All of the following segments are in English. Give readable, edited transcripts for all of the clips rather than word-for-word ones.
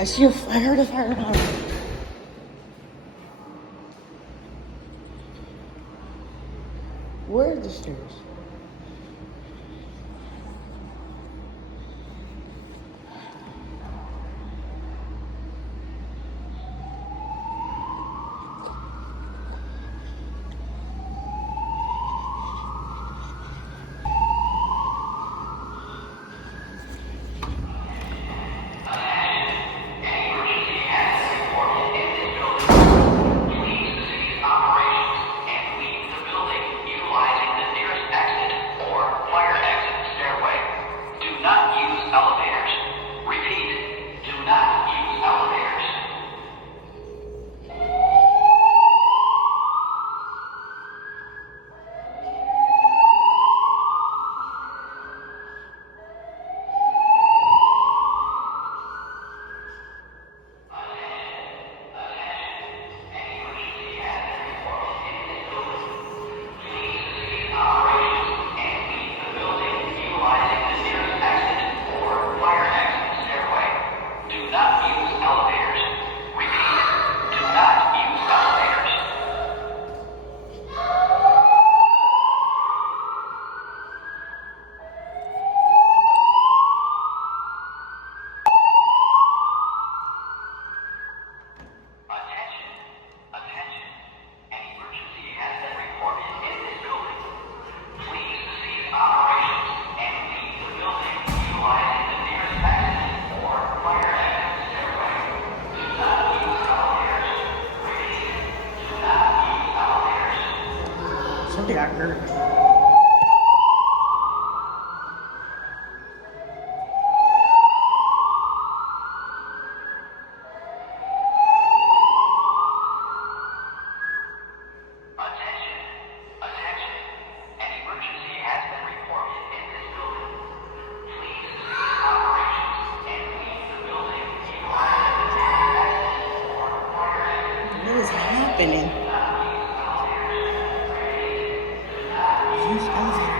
I heard a fire alarm. Where are the stairs? Something I heard. What is happening? Use elevator.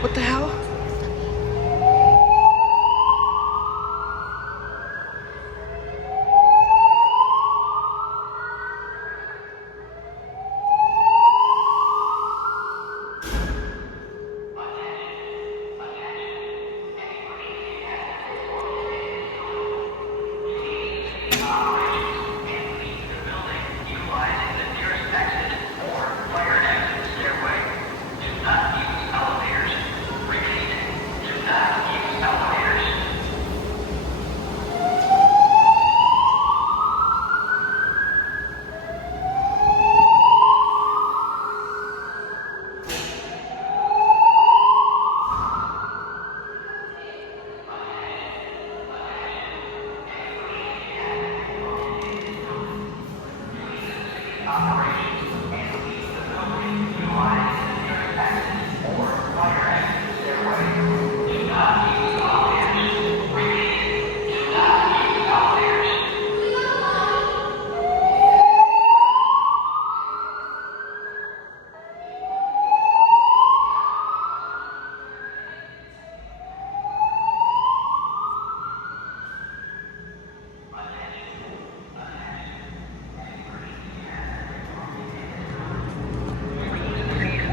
What the hell?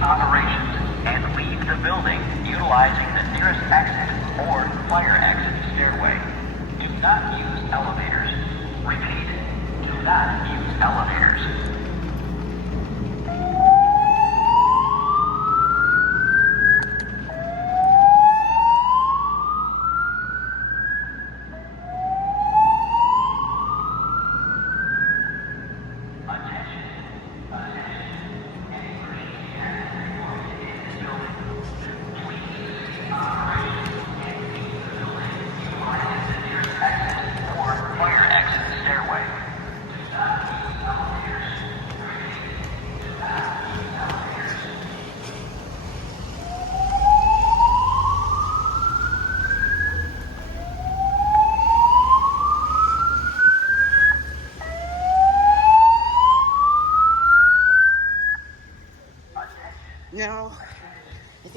Operations and leave the building utilizing the nearest exit or fire exit stairway. Do not use elevators. Repeat, do not use elevators.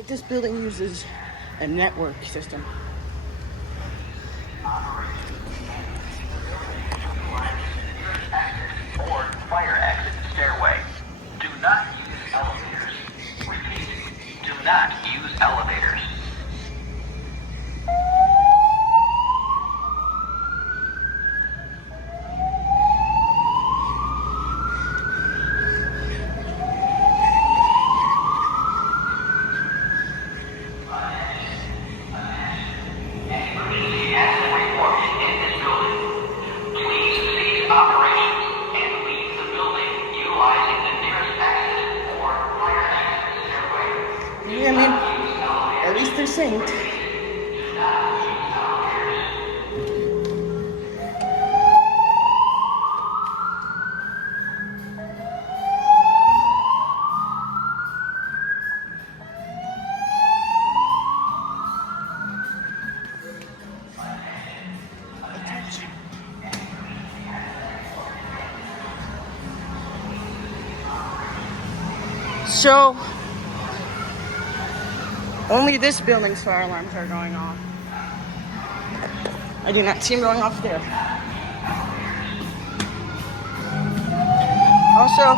this building uses a network system. Or fire exit stairway. Do not use elevators. Repeat, do not use elevators. Emergency has been reported in this building. Please cease operations and leave the building utilizing the nearest exit or fire exit stairway. Yeah, I mean, at least they're synced. So, only this building's fire alarms are going off. I do not see them going off there. Also,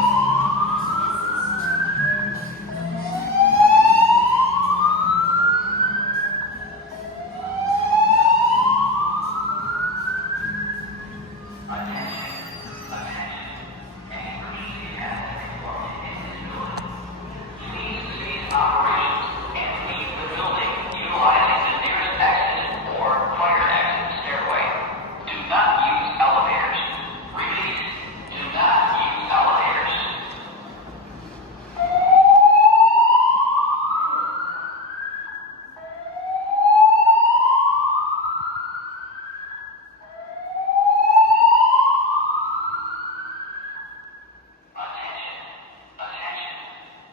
Operations and leave the building utilizing the nearest exit or fire exit stairway. Do not use elevators. Repeat, do not use elevators. Attention.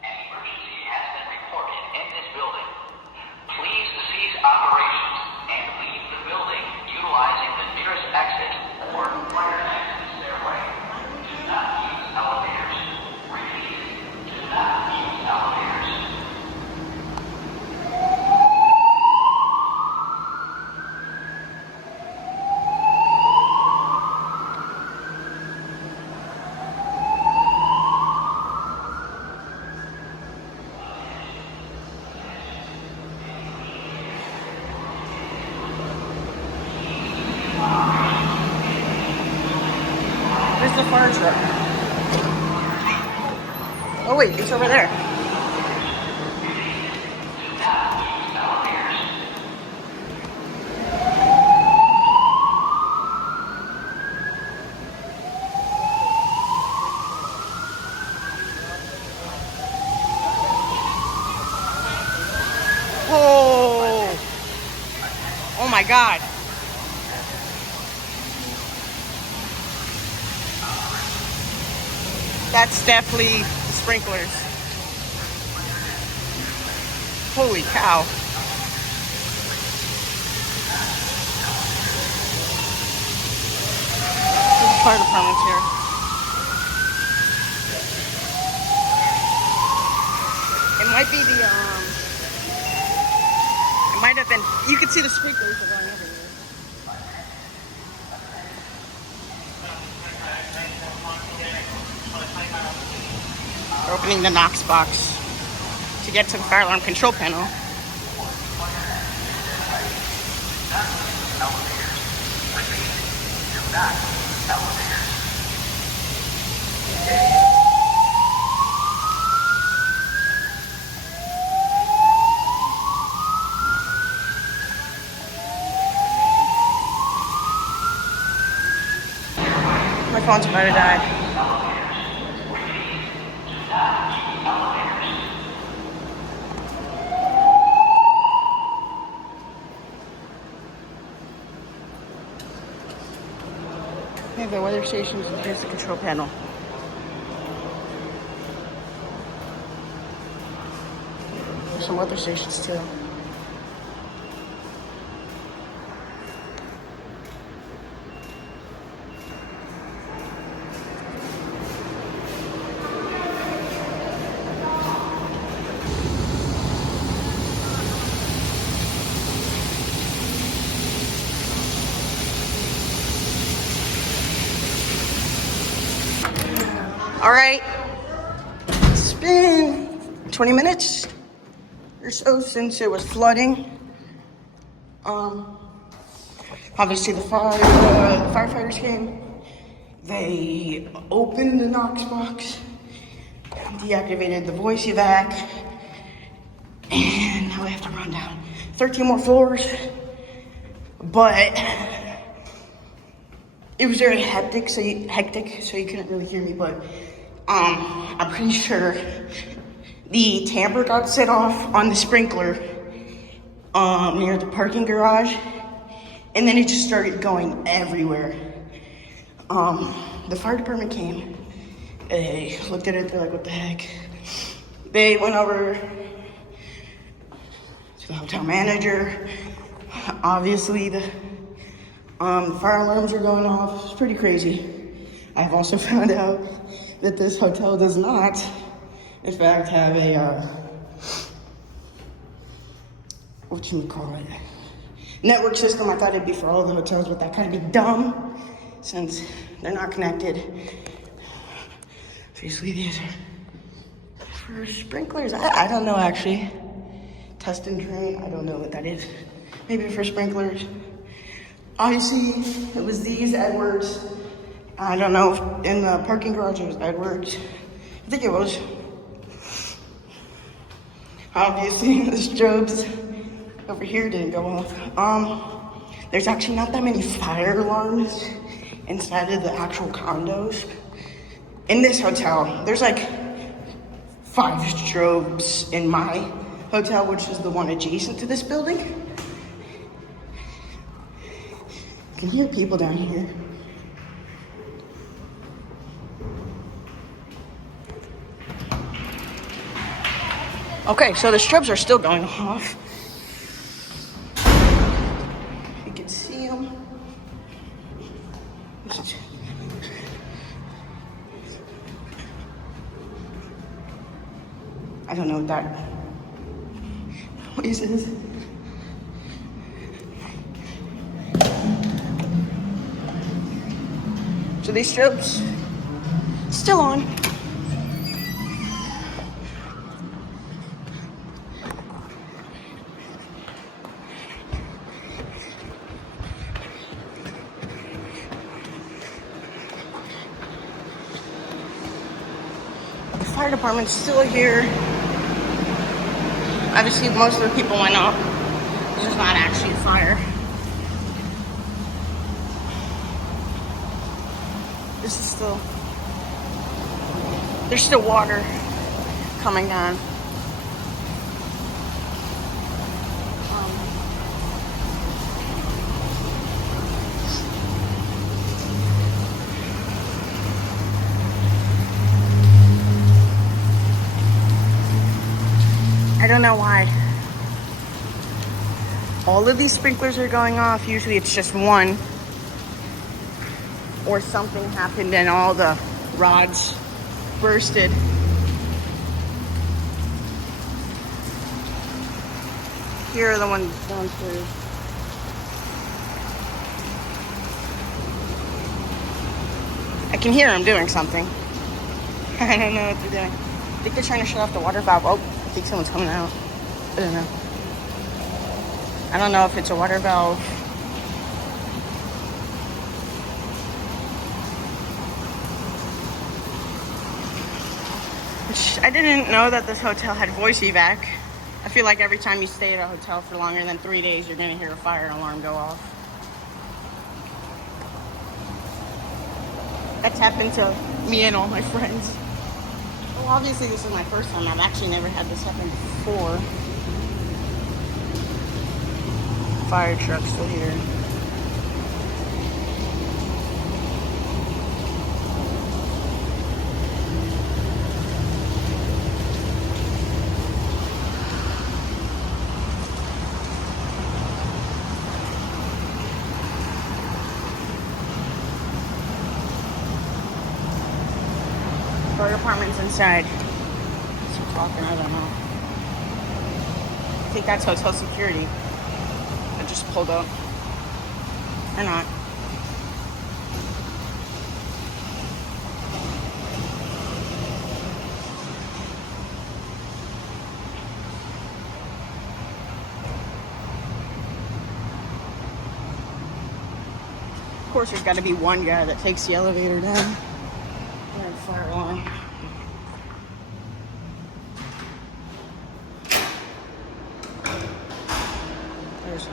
An emergency has been reported in this building. Please cease operations and leave the building utilizing the nearest exit or fire exit stairway. Do not use elevators. Repeat, do not use elevators. there's the fire truck. Oh wait, it's over there. Oh! Oh my God. That's definitely the sprinklers. Holy cow. There's the fire department's here. It might be the, it might have been, you can see the sprinklers are going everywhere. We're opening the Knox box to get to the fire alarm control panel. My phone's about to die. We have the weather stations and here's the control panel. There's some weather stations too. All right, it's been 20 minutes or so since it was flooding. Obviously the firefighters came. They opened the Knox box, deactivated the voice evac, and now we have to run down 13 more floors. But it was very hectic, so you couldn't really hear me. But I'm pretty sure the tamper got set off on the sprinkler near the parking garage, and then it just started going everywhere. The fire department came. They looked at it. They're like, "What the heck?" They went over to the hotel manager. Obviously, the fire alarms are going off. It's pretty crazy. I've also found out that this hotel does not, in fact, have a what you call it, network system. I thought it'd be for all the hotels, but that kind of be dumb since they're not connected. Obviously, these are for sprinklers. I don't know actually. Test and drain. I don't know what that is. Maybe for sprinklers. Obviously, it was these Edwards. I don't know if in the parking garage it was Edwards. I think it was. Obviously, the strobes over here didn't go off. There's actually not that many fire alarms inside of the actual condos. In this hotel, there's like 5 strobes in my hotel, which is the one adjacent to this building. I can hear people down here. Okay, so the strobes are still going off. You can see them. I don't know what that noise is. So these strobes still on. The fire department's still here. Obviously, most of the people went up. There's not actually a fire. This is still, there's still water coming down. I don't know why all of these sprinklers are going off. Usually it's just one, or something happened and all the rods bursted. Here are the ones downstairs. I can hear them doing something. I don't know what they're doing. I think they're trying to shut off the water valve. Oh, I think someone's coming out. I don't know. I don't know if it's a water valve. I didn't know that this hotel had voice evac. I feel like every time you stay at a hotel for longer than 3 days, you're gonna hear a fire alarm go off. That's happened to me and all my friends. Well, obviously this is my first time. I've actually never had this happen before. Fire truck's still here. Fire department's inside. What's he talking? I don't know. I think that's hotel security. I just pulled up. Or not. course, there's got to be one guy that takes the elevator down. There's a fire alarm. There's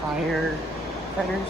firefighters.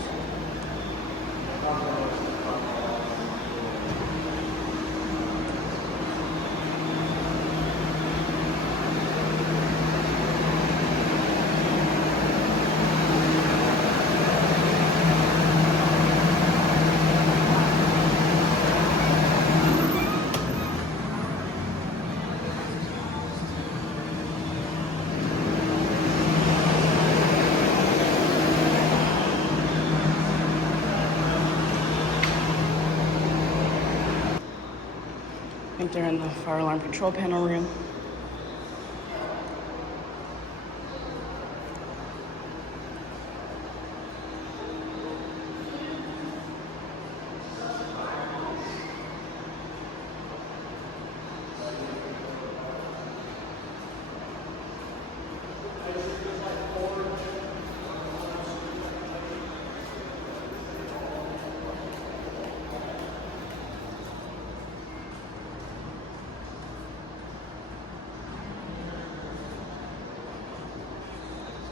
I think they're in the fire alarm control panel room.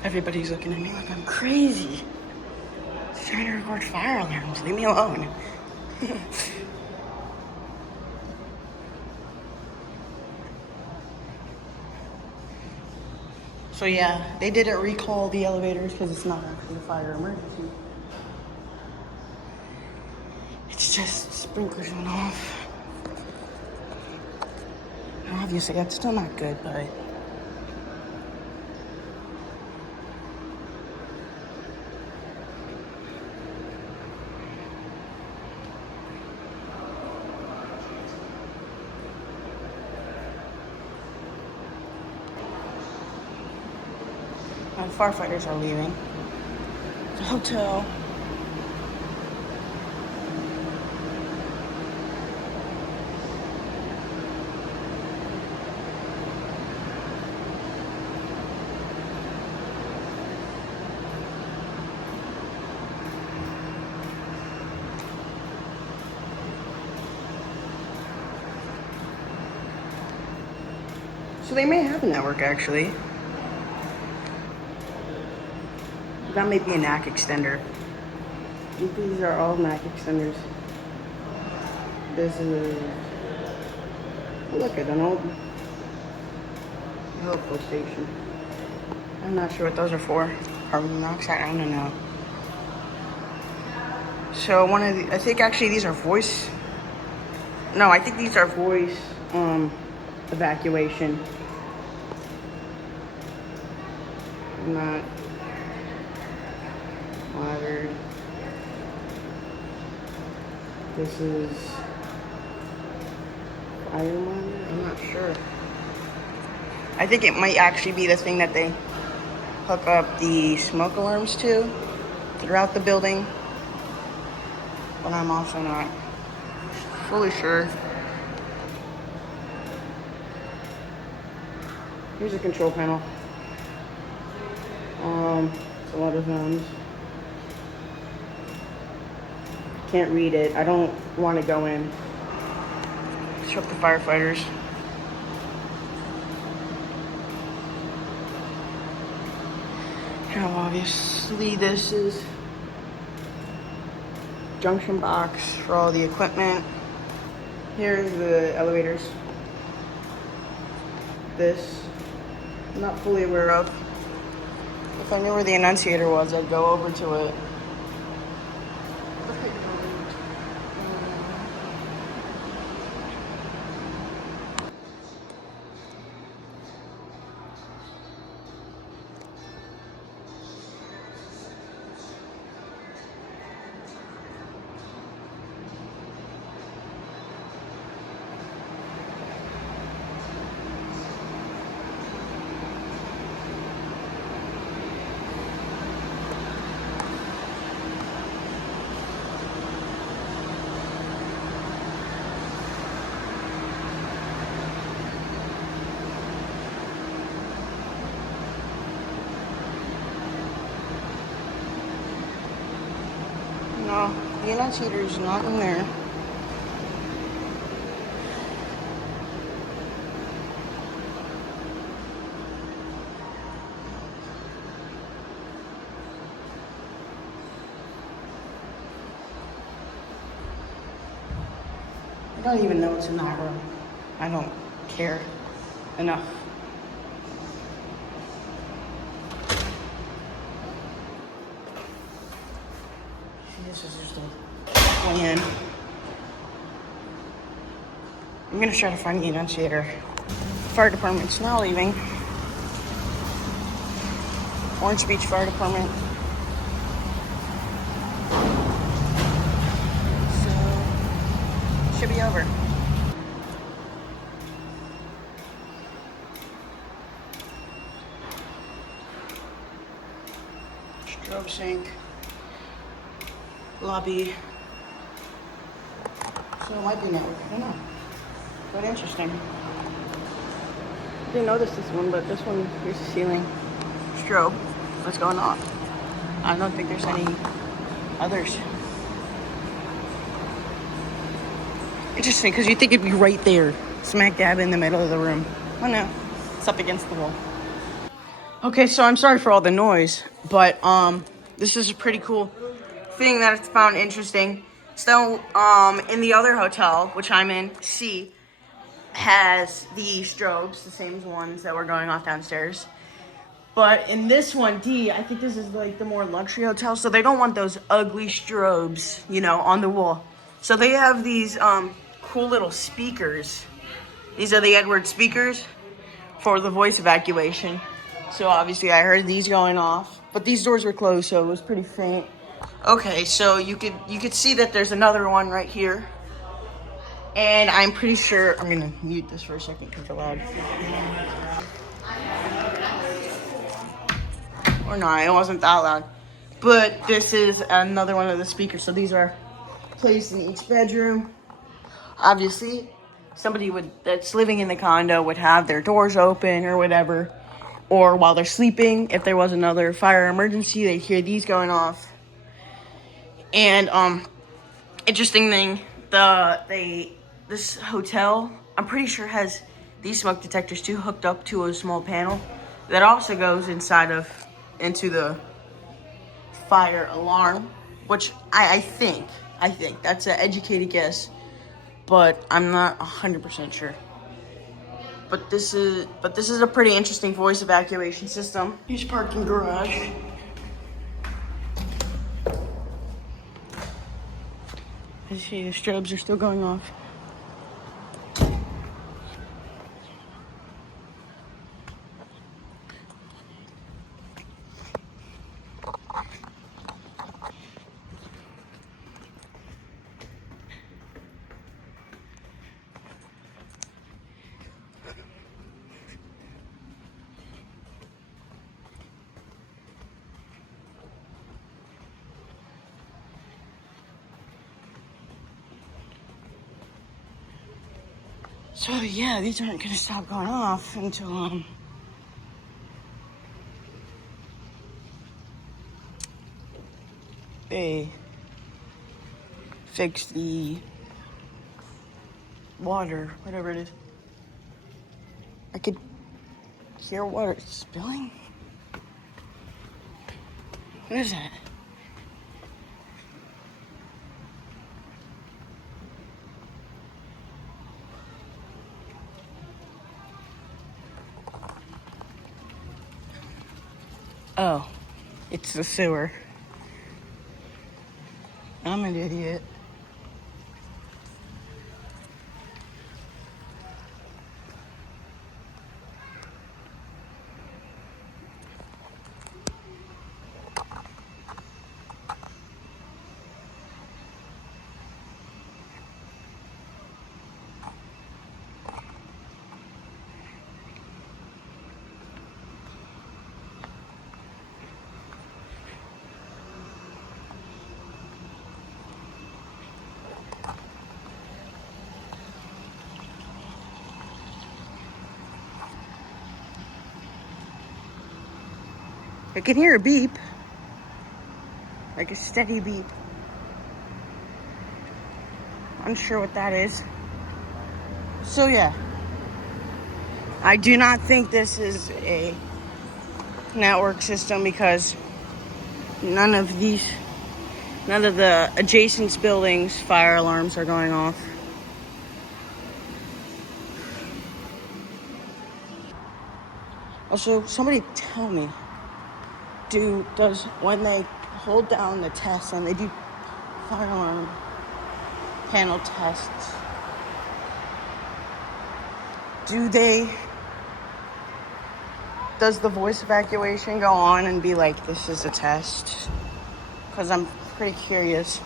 Everybody's looking at me like I'm crazy. Just trying to record fire alarms. Leave me alone. So yeah, they didn't recall the elevators because it's not actually a fire emergency. It's just sprinklers went off. Obviously, that's still not good, but firefighters are leaving the hotel. So they may have a network actually. That may be a NAC extender. These are all NAC extenders. This is, look at an old local station. I'm not sure what those are for. Carbon monoxide, I don't know. So one of the, I think actually these are voice. No, I think these are voice evacuation. Not monitored. This is fireman. I'm not sure. I think it might actually be the thing that they hook up the smoke alarms to throughout the building, but I'm also not fully sure. Here's a control panel. It's a lot of zones. Can't read it. I don't want to go in. Disrupt the firefighters. Now obviously this is junction box for all the equipment. Here's the elevators. This I'm not fully aware of. If I knew where the annunciator was, I'd go over to it. No, the annunciator's not in there. I don't even know what's in that room. I don't care enough. This is just a plan. I'm gonna try to find the annunciator. Fire department's now leaving. Orange Beach Fire Department. So, should be over. Strobe sink. Lobby. So it might be network. I don't know. But interesting. Didn't notice this one, but this one, here's the ceiling. Strobe. What's going on? I don't think there's any others. Interesting, because you think it'd be right there, smack dab in the middle of the room. Oh no, it's up against the wall. Okay, so I'm sorry for all the noise, but this is a pretty cool thing that it's found interesting. So in the other hotel, which I'm in, C, has the strobes, the same ones that were going off downstairs. But in this one, D, I think this is like the more luxury hotel, so they don't want those ugly strobes, you know, on the wall. So they have these cool little speakers. These are the Edward speakers for the voice evacuation. So obviously I heard these going off, but these doors were closed, so it was pretty faint. Okay, so you could see that there's another one right here. And I'm pretty sure, I'm gonna mute this for a second because it's loud. Or not, it wasn't that loud. But this is another one of the speakers. So these are placed in each bedroom. Obviously, somebody that's living in the condo would have their doors open or whatever. Or while they're sleeping, if there was another fire emergency, they'd hear these going off. And interesting thing, this hotel, I'm pretty sure has these smoke detectors too hooked up to a small panel that also goes into the fire alarm, which I think that's an educated guess, but I'm not 100% sure. But this is a pretty interesting voice evacuation system. Here's parking garage. I see the strobes are still going off. So yeah, these aren't gonna stop going off until they fix the water, whatever it is. I could hear water spilling. What is that? Oh, it's the sewer. I'm an idiot. I can hear a beep, like a steady beep. Unsure what that is. So yeah, I do not think this is a network system because none of the adjacent buildings' fire alarms are going off. Also, somebody tell me, does when they hold down the test and they do fire alarm panel tests, does the voice evacuation go on and be like, this is a test? Because I'm pretty curious.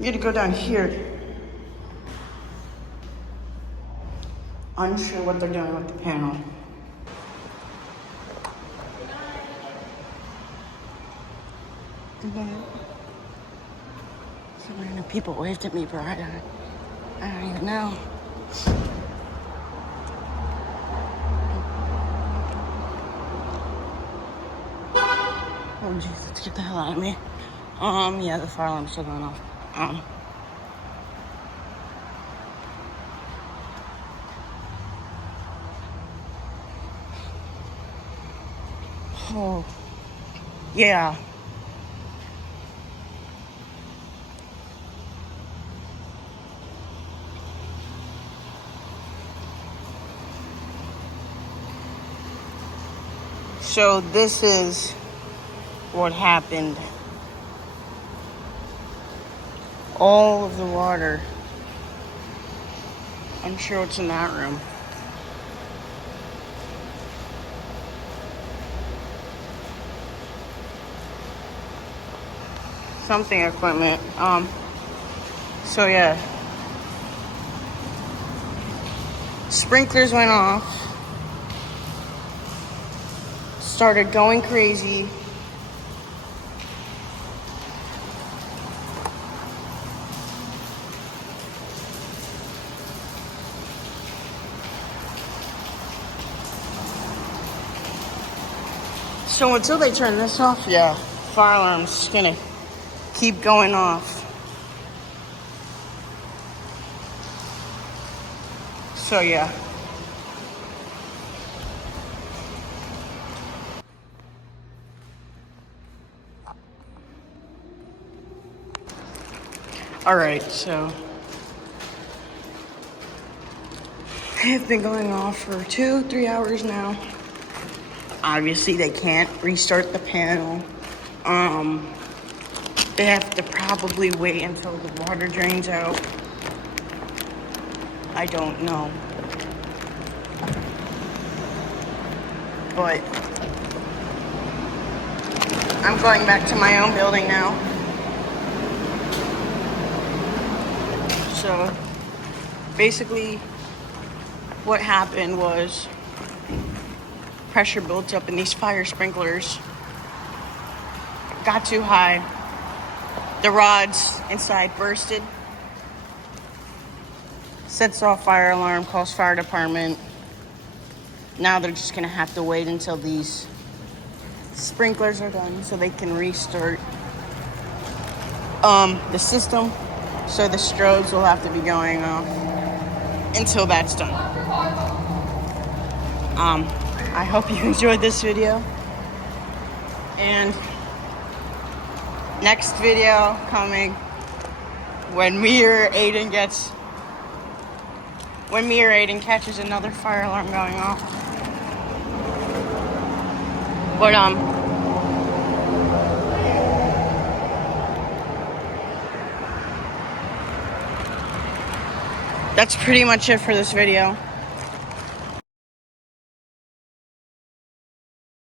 You gotta go down here. Unsure what they're doing with the panel. Some random people waved at me, but I don't even know. Oh jeez, let's get the hell out of me. Yeah, the fire alarm's still going off. Oh, yeah. So this is what happened. All of the water. I'm sure what's in that room. Something equipment. So yeah. Sprinklers went off. Started going crazy. So until they turn this off, yeah, fire alarm's gonna keep going off. So yeah. Alright, so they've been going off for 2-3 hours now. Obviously they can't restart the panel. They have to probably wait until the water drains out. I don't know. But I'm going back to my own building now. So basically what happened was pressure built up in these fire sprinklers. Got too high. The rods inside bursted. Sets off fire alarm, calls fire department. Now they're just gonna have to wait until these sprinklers are done so they can restart the system. So the strobes will have to be going off until that's done. I hope you enjoyed this video. And next video coming when me or Aiden catches another fire alarm going off. But that's pretty much it for this video.